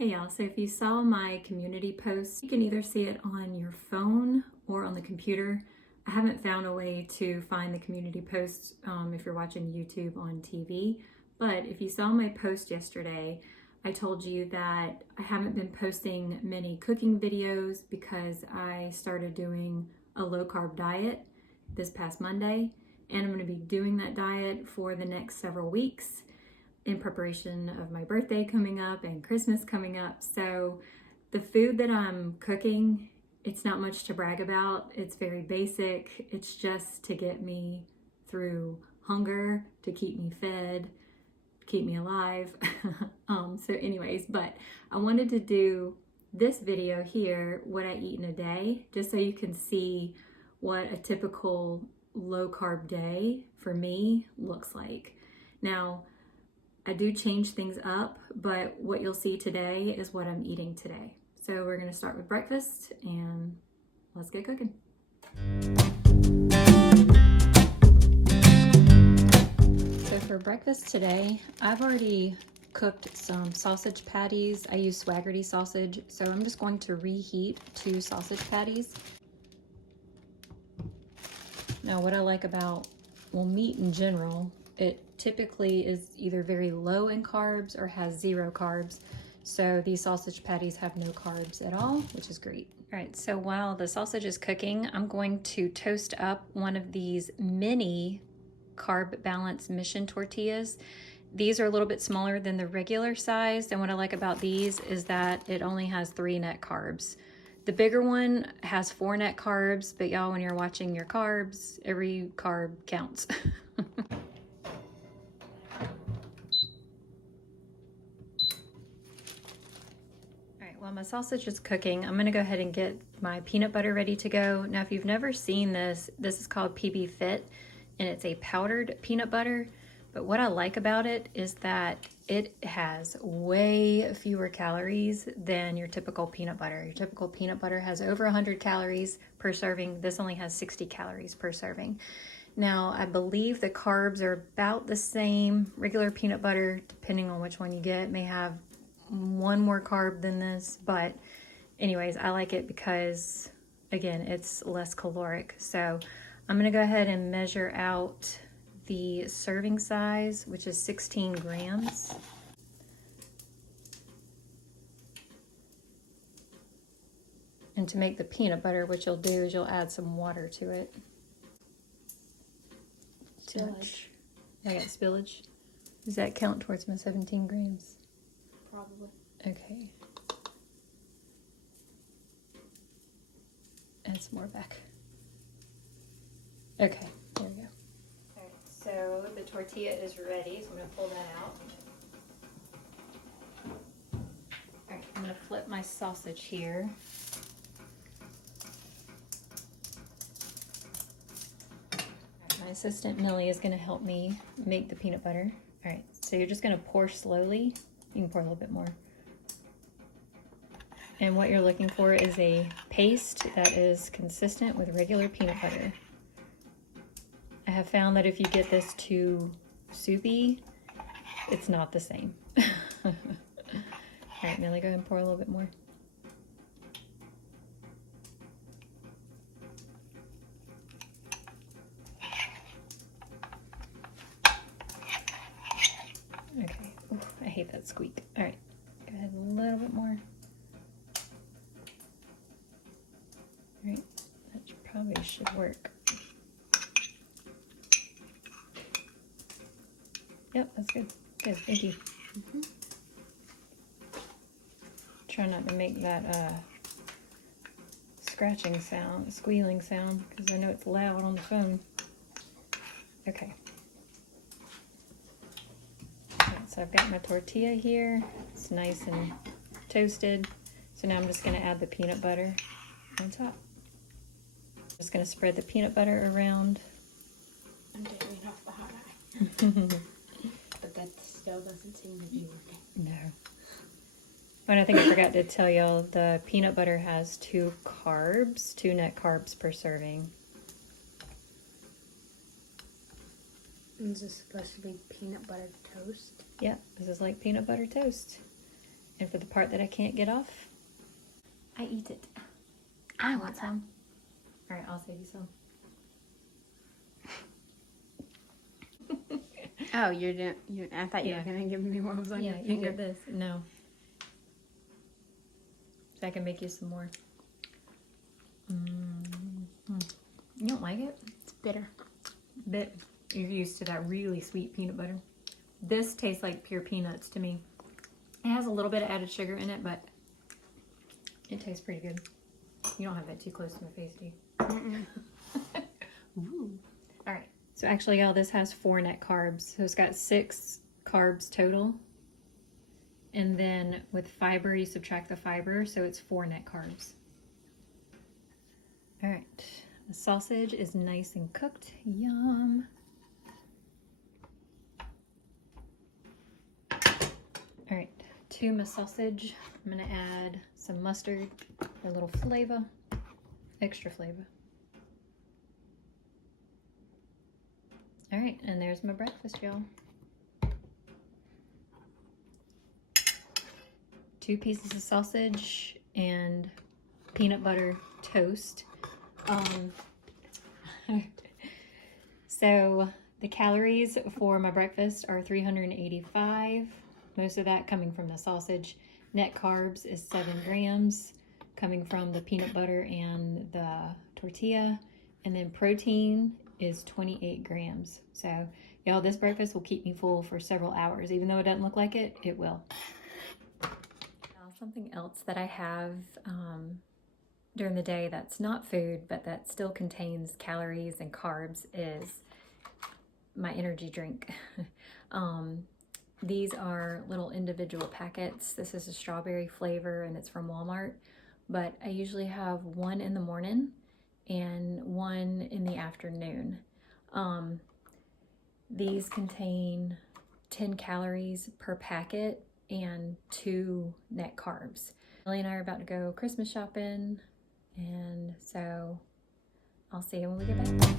Hey y'all, so if you saw my community post, you can either see it on your phone or on the computer. I haven't found a way to find the community post if you're watching YouTube on TV, but if you saw my post yesterday, I told you that I haven't been posting many cooking videos because I started doing a low carb diet this past Monday, and I'm going to be doing that diet for the next several weeks in preparation of my birthday coming up and Christmas coming up. So the food that I'm cooking, it's not much to brag about. It's very basic. It's just to get me through hunger, to keep me fed, keep me alive. So anyways, but I wanted to do this video here, what I eat in a day, just so you can see what a typical low carb day for me looks like. Now, I do change things up, but what you'll see today is what I'm eating today. So we're gonna start with breakfast and let's get cooking. So for breakfast today, I've already cooked some sausage patties. I use Swaggerty sausage, so I'm just going to reheat 2 sausage patties. Now what I like about, well, meat in general, it typically is either very low in carbs or has 0 carbs. So these sausage patties have no carbs at all, which is great. All right, so while the sausage is cooking, I'm going to toast up one of these mini Carb Balance Mission tortillas. These are a little bit smaller than the regular size, and what I like about these is that it only has 3 net carbs. The bigger one has 4 net carbs, but y'all, when you're watching your carbs, every carb counts. While my sausage is cooking, I'm gonna go ahead and get my peanut butter ready to go. Now, if you've never seen this, this is called PB Fit, and it's a powdered peanut butter. But what I like about it is that it has way fewer calories than your typical peanut butter. Your typical peanut butter has over 100 calories per serving. This only has 60 calories per serving. Now, I believe the carbs are about the same. Regular peanut butter, depending on which one you get, may have 1 more carb than this, but anyways, I like it because, again, it's less caloric. So I'm gonna go ahead and measure out the serving size, which is 16 grams. And to make the peanut butter, what you'll do is you'll add some water to it. Spillage. I got spillage. Does that count towards my 17 grams? Probably. Okay. Add some more back. Okay, there we go. All right, so the tortilla is ready, so I'm gonna pull that out. All right, I'm gonna flip my sausage here. All right, my assistant Millie is gonna help me make the peanut butter. All right, so you're just gonna pour slowly. You can pour a little bit more. And what you're looking for is a paste that is consistent with regular peanut butter. I have found that if you get this too soupy, it's not the same. All right, Millie, go ahead and pour a little bit more. Okay, ooh, I hate that squeak. All right, go ahead, a little bit more. All right, that probably should work. Yep, that's good. Good, thank you. Try not to make that scratching sound, squealing sound, because I know it's loud on the phone. Okay. So I've got my tortilla here. It's nice and toasted. So now I'm just going to add the peanut butter on top. Just going to spread the peanut butter around. I'm turning off the hot eye. But that still doesn't seem to be working. No. And I think I forgot to tell y'all, the peanut butter has 2 carbs, 2 net carbs per serving. Is this supposed to be peanut butter toast? Yep, this is like peanut butter toast. And for the part that I can't get off, I eat it. I want some. All right, I'll save you some. Oh, you're doing. I thought you were gonna give me what was on your You can finger. get this. No. So I can make you some more. You don't like it? It's bitter. Bit. You're used to that really sweet peanut butter. This tastes like pure peanuts to me. It has a little bit of added sugar in it, but it tastes pretty good. You don't have that too close to my face, do you? Ooh. All right. So actually, y'all, this has 4 net carbs. So it's got 6 carbs total. And then with fiber, you subtract the fiber, so it's 4 net carbs. All right. The sausage is nice and cooked. Yum. All right, to my sausage, I'm gonna add some mustard for a little flavor, extra flavor. All right, and there's my breakfast, y'all. 2 pieces of sausage and peanut butter toast. So the calories for my breakfast are 385. Most of that coming from the sausage. Net carbs is 7 grams coming from the peanut butter and the tortilla. And then protein is 28 grams. So y'all, this breakfast will keep me full for several hours. Even though it doesn't look like it, it will. Now, something else that I have during the day that's not food, but that still contains calories and carbs is my energy drink. These are little individual packets. This is a strawberry flavor and it's from Walmart, but I usually have 1 in the morning and 1 in the afternoon. These contain 10 calories per packet and 2 net carbs. Millie and I are about to go Christmas shopping, and so I'll see you when we get back.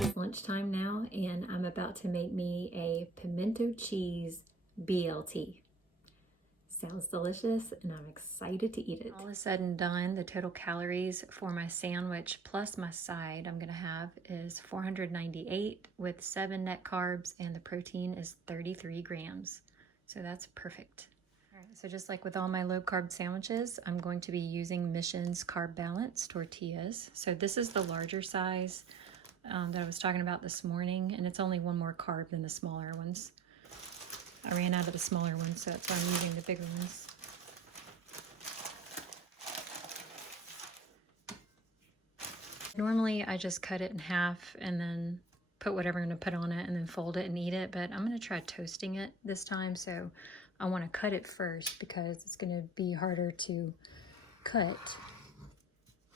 It's lunchtime now, and I'm about to make me a pimento cheese BLT. Sounds delicious, and I'm excited to eat it. All is said and done, the total calories for my sandwich plus my side I'm gonna have is 498 with 7 net carbs, and the protein is 33 grams. So that's perfect. All right, so just like with all my low carb sandwiches, I'm going to be using Mission's Carb Balance tortillas. So this is the larger size that I was talking about this morning, and it's only 1 more carb than the smaller ones. I ran out of the smaller ones, so that's why I'm using the bigger ones. Normally, I just cut it in half and then put whatever I'm going to put on it and then fold it and eat it, but I'm going to try toasting it this time, so I want to cut it first because it's going to be harder to cut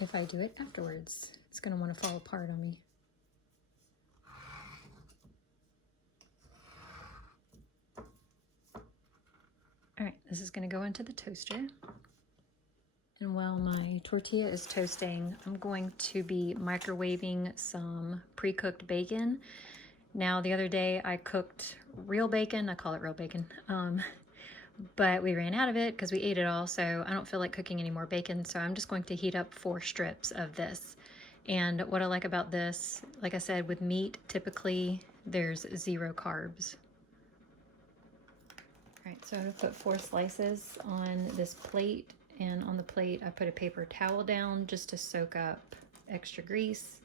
if I do it afterwards. It's going to want to fall apart on me. All right, this is going to go into the toaster. And while my tortilla is toasting, I'm going to be microwaving some pre-cooked bacon. Now, the other day I cooked real bacon. I call it real bacon. But we ran out of it because we ate it all, so I don't feel like cooking any more bacon. So I'm just going to heat up 4 strips of this. And what I like about this, like I said, with meat, typically there's 0 carbs. All right, so I'm gonna put 4 slices on this plate, and on the plate I put a paper towel down just to soak up extra grease.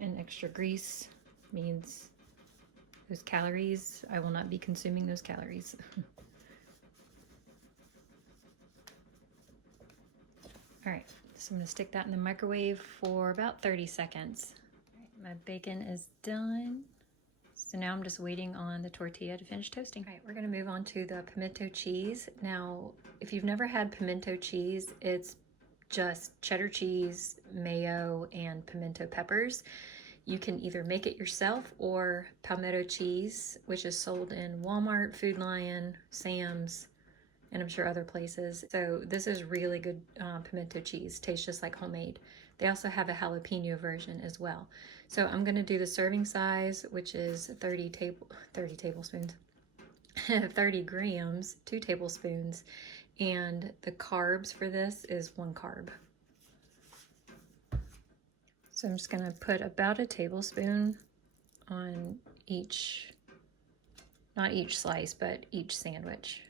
And extra grease means those calories. I will not be consuming those calories. All right, so I'm gonna stick that in the microwave for about 30 seconds. My bacon is done. So now I'm just waiting on the tortilla to finish toasting. All right, we're gonna move on to the pimento cheese. Now, if you've never had pimento cheese, it's just cheddar cheese, mayo, and pimento peppers. You can either make it yourself or palmetto cheese, which is sold in Walmart, Food Lion, Sam's, and I'm sure other places. So this is really good pimento cheese. Tastes just like homemade. They also have a jalapeno version as well. So I'm gonna do the serving size, which is 30 tablespoons, 30 grams, 2 tablespoons, and the carbs for this is 1 carb. So I'm just gonna put about a tablespoon on each, not each slice, but each sandwich.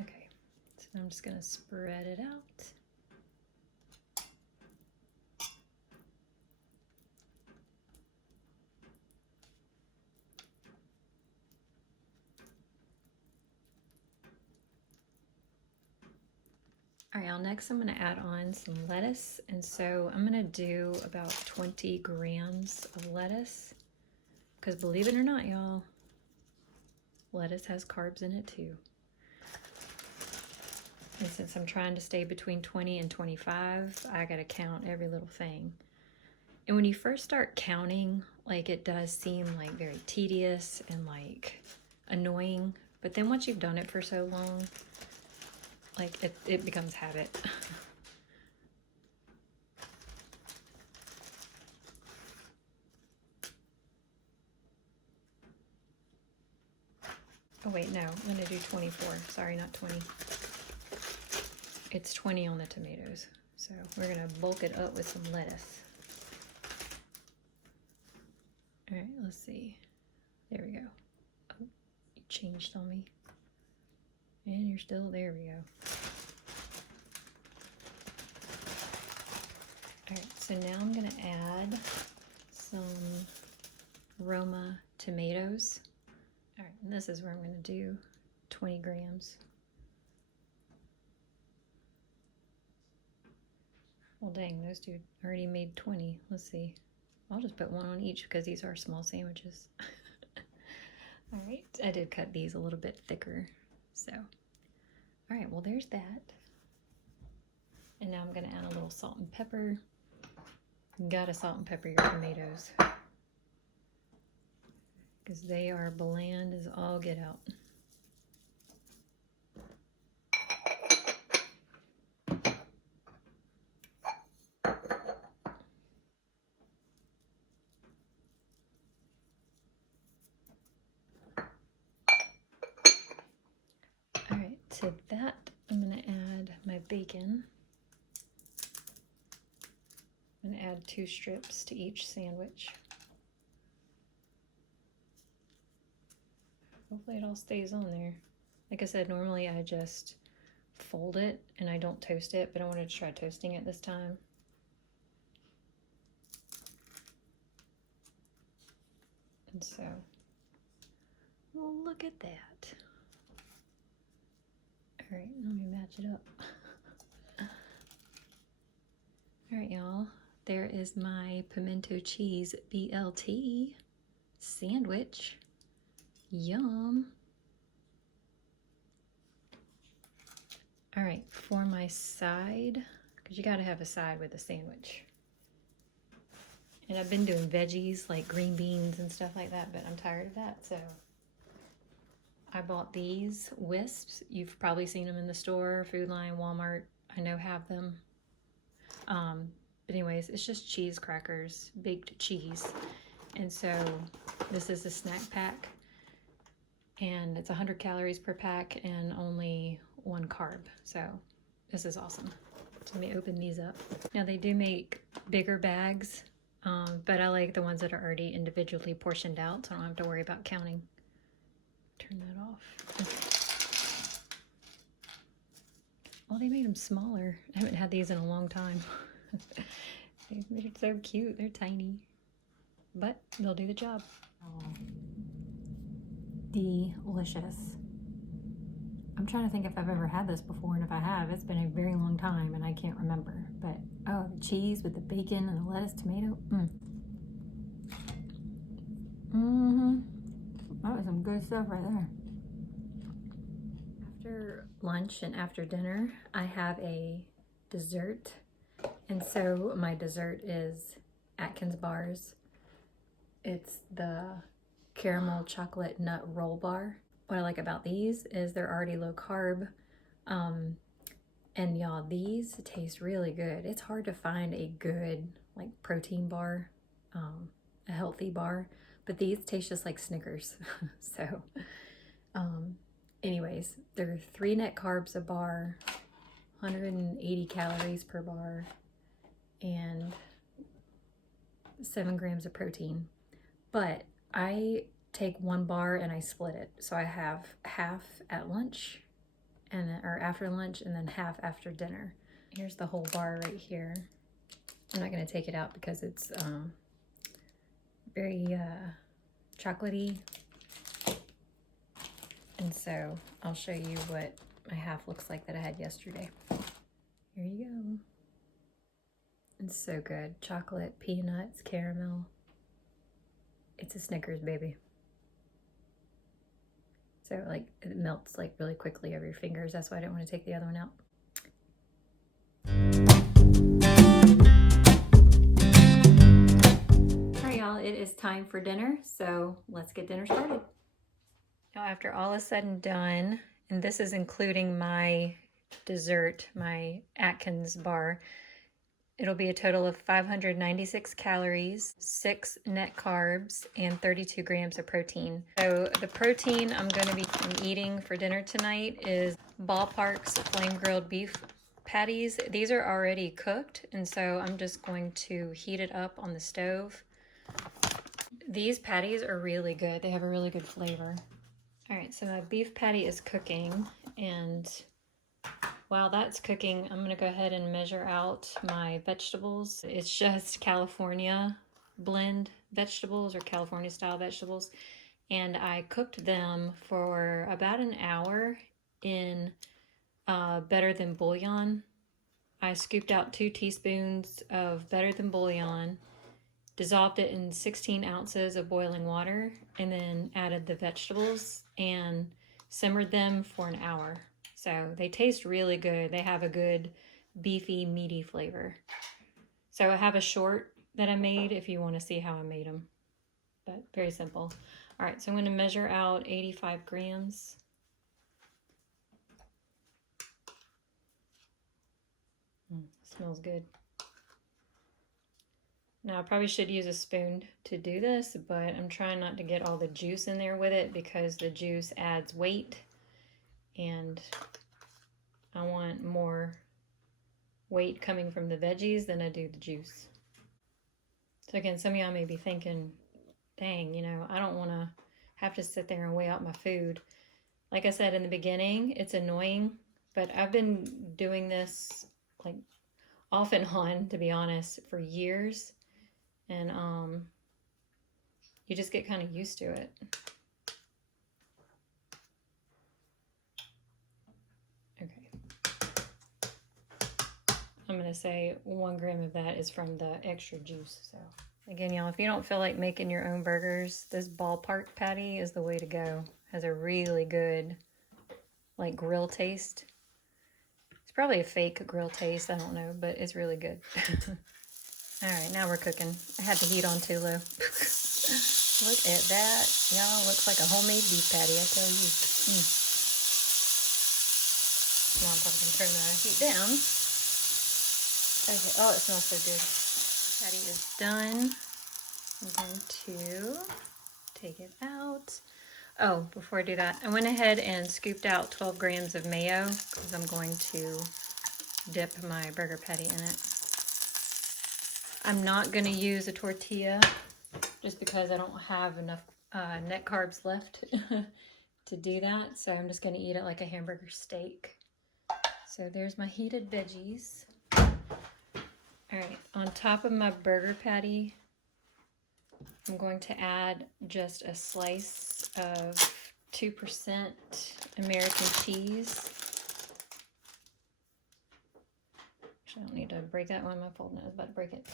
Okay, so I'm just gonna spread it out. All right, next I'm gonna add on some lettuce. And so I'm gonna do about 20 grams of lettuce, because believe it or not, y'all, lettuce has carbs in it too. And since I'm trying to stay between 20 and 25, I gotta count every little thing. And when you first start counting, like, it does seem like very tedious and like annoying, but then once you've done it for so long, like it becomes habit. Oh wait, no, I'm gonna do 24. Sorry, not 20. It's 20 on the tomatoes. So we're gonna bulk it up with some lettuce. All right, let's see. There we go. Oh, you changed on me. And you're still, there we go. All right, so now I'm gonna add some Roma tomatoes. All right, and this is where I'm gonna do 20 grams. Well, dang, those two already made 20. Let's see. I'll just put one on each because these are small sandwiches. All right, I did cut these a little bit thicker, so. All right, well, there's that. And now I'm gonna add a little salt and pepper. You gotta salt and pepper your tomatoes, because they are bland as all get out. All right, to that, I'm gonna add my bacon. I'm gonna add 2 strips to each sandwich. Hopefully it all stays on there. Like I said, normally I just fold it and I don't toast it, but I wanted to try toasting it this time. And so, well, look at that. All right, let me match it up. All right, y'all, there is my pimento cheese BLT sandwich. Yum. All right, for my side, because you gotta have a side with a sandwich. And I've been doing veggies like green beans and stuff like that, but I'm tired of that, so I bought these wisps. You've probably seen them in the store, Food Lion, Walmart. I know have them. But anyways, it's just cheese crackers, baked cheese. And so this is a snack pack, and it's 100 calories per pack and only 1 carb. So this is awesome. So let me open these up. Now they do make bigger bags, but I like the ones that are already individually portioned out, so I don't have to worry about counting. Turn that off. Oh, they made them smaller. I haven't had these in a long time. They're so cute. They're tiny, but they'll do the job. Oh. Delicious. I'm trying to think if I've ever had this before, and if I have, it's been a very long time and I can't remember. But oh, the cheese with the bacon and the lettuce, tomato. That was some good stuff right there. After lunch and after dinner, I have a dessert, And so my dessert is Atkins bars. It's the caramel chocolate nut roll bar. What I like about these is they're already low carb. And y'all, these taste really good. It's hard to find a good like protein bar, a healthy bar, but these taste just like Snickers. So anyways, they're 3 net carbs a bar, 180 calories per bar, and 7 grams of protein. But I take 1 bar and I split it. So I have half at lunch and then, or after lunch, and then half after dinner. Here's the whole bar right here. I'm not gonna take it out because it's very chocolatey. And so I'll show you what my half looks like that I had yesterday. Here you go. It's so good. Chocolate, peanuts, caramel. It's a Snickers, baby. So like it melts like really quickly over your fingers. That's why I didn't want to take the other one out. All right, y'all, it is time for dinner. So let's get dinner started. Now, after all is said and done, and this is including my dessert, my Atkins bar, it'll be a total of 596 calories, 6 net carbs, and 32 grams of protein. So the protein I'm going to be eating for dinner tonight is Ballpark's flame grilled beef patties. These are already cooked, and so I'm just going to heat it up on the stove. These patties are really good. They have a really good flavor. All right, so my beef patty is cooking, and while that's cooking, I'm gonna go ahead and measure out my vegetables. It's just California blend vegetables or California style vegetables. And I cooked them for about an hour in better than bouillon. I scooped out 2 teaspoons of better than bouillon, dissolved it in 16 ounces of boiling water, and then added the vegetables and simmered them for an hour. So they taste really good. They have a good beefy, meaty flavor. So I have a short that I made if you want to see how I made them, but very simple. All right, so I'm going to measure out 85 grams. Smells good. Now I probably should use a spoon to do this, but I'm trying not to get all the juice in there with it because the juice adds weight, and I want more weight coming from the veggies than I do the juice. So again, some of y'all may be thinking, dang, you know, I don't want to have to sit there and weigh out my food. Like I said in the beginning, it's annoying, but I've been doing this like off and on, to be honest, for years. And you just get kind of used to it. Okay. I'm going to say 1 gram of that is from the extra juice. So again, y'all, if you don't feel like making your own burgers, this Ballpark patty is the way to go. Has a really good like grill taste. It's probably a fake grill taste, I don't know, but it's really good. All right, now we're cooking. I had the heat on too low. Look at that. Y'all, looks like a homemade beef patty, I tell you. Now I'm probably gonna turn the heat down. Okay, oh, it smells so good. The patty is done. I'm going to take it out. Oh, before I do that, I went ahead and scooped out 12 grams of mayo because I'm going to dip my burger patty in it. I'm not going to use a tortilla just because I don't have enough net carbs left to do that. So I'm just going to eat it like a hamburger steak. So there's my heated veggies. All right, on top of my burger patty, I'm going to add just a slice of 2% American cheese. Actually, I don't need to break that one. My folding is about to break it.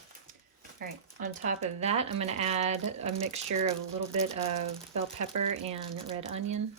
All right, on top of that, I'm going to add a mixture of a little bit of bell pepper and red onion.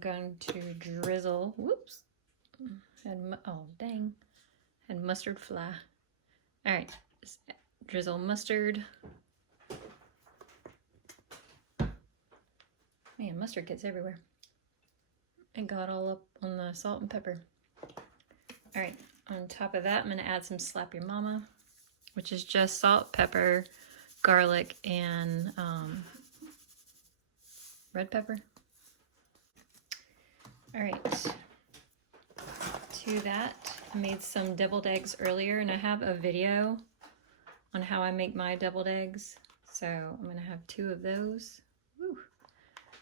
going to drizzle, whoops, oh dang, and mustard fly. All right, drizzle mustard. Man, mustard gets everywhere. It got all up on the salt and pepper. All right, on top of that, I'm gonna add some Slap Your Mama, which is just salt, pepper, garlic, and red pepper. All right, to that, I made some deviled eggs earlier, and I have a video on how I make my deviled eggs. So I'm gonna have 2 of those. Woo.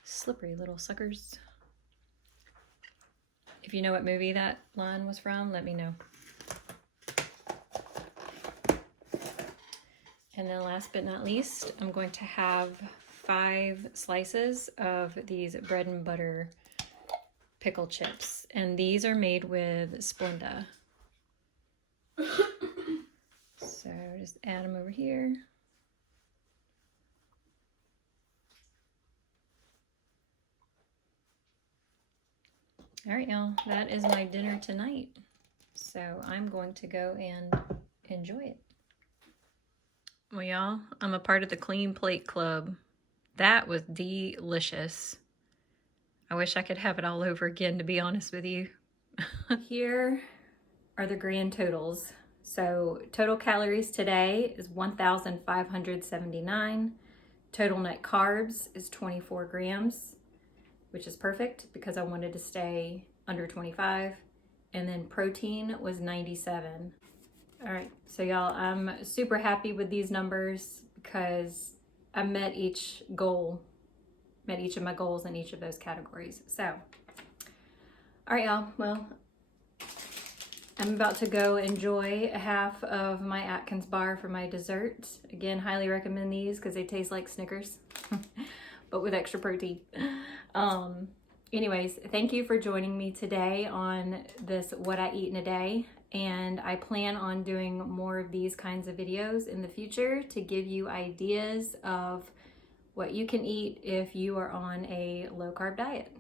Slippery little suckers. If you know what movie that line was from, let me know. And then last but not least, I'm going to have 5 slices of these bread and butter pickle chips. And these are made with Splenda. So just add them over here. All right, y'all, that is my dinner tonight. So I'm going to go and enjoy it. Well, y'all, I'm a part of the Clean Plate Club. That was delicious. I wish I could have it all over again, to be honest with you. Here are the grand totals. So total calories today is 1,579. Total net carbs is 24 grams, which is perfect because I wanted to stay under 25. And then protein was 97. All right, so y'all, I'm super happy with these numbers because I met each of my goals in each of those categories. So, all right, y'all, well, I'm about to go enjoy half of my Atkins bar for my dessert. Again, highly recommend these because they taste like Snickers, but with extra protein. Anyways, thank you for joining me today on this What I Eat in a Day. And I plan on doing more of these kinds of videos in the future to give you ideas of what you can eat if you are on a low carb diet.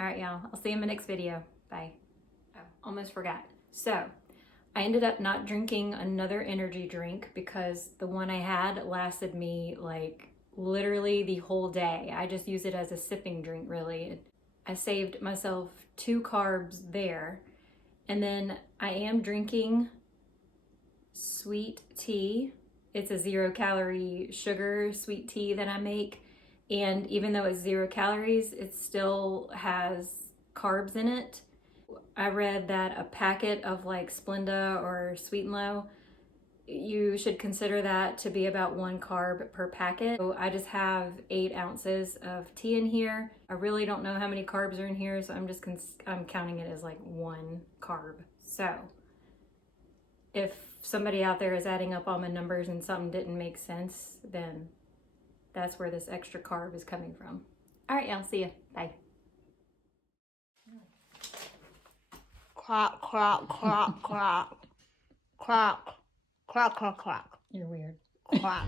All right, y'all, I'll see you in my next video. Bye. Oh, almost forgot. So I ended up not drinking another energy drink because the one I had lasted me like literally the whole day. I just use it as a sipping drink, really. I saved myself 2 carbs there. And then I am drinking sweet tea. It's a 0-calorie sugar sweet tea that I make. And even though it's 0 calories, it still has carbs in it. I read that a packet of like Splenda or Sweet and Low, you should consider that to be about 1 carb per packet. So I just have 8 ounces of tea in here. I really don't know how many carbs are in here, so I'm counting it as like 1 carb. So if somebody out there is adding up all my numbers and something didn't make sense, then that's where this extra carb is coming from. All right, y'all, see ya. Bye. Crock, crock, crock, crock. Crock. Crock, crock, crock. You're weird. Crock.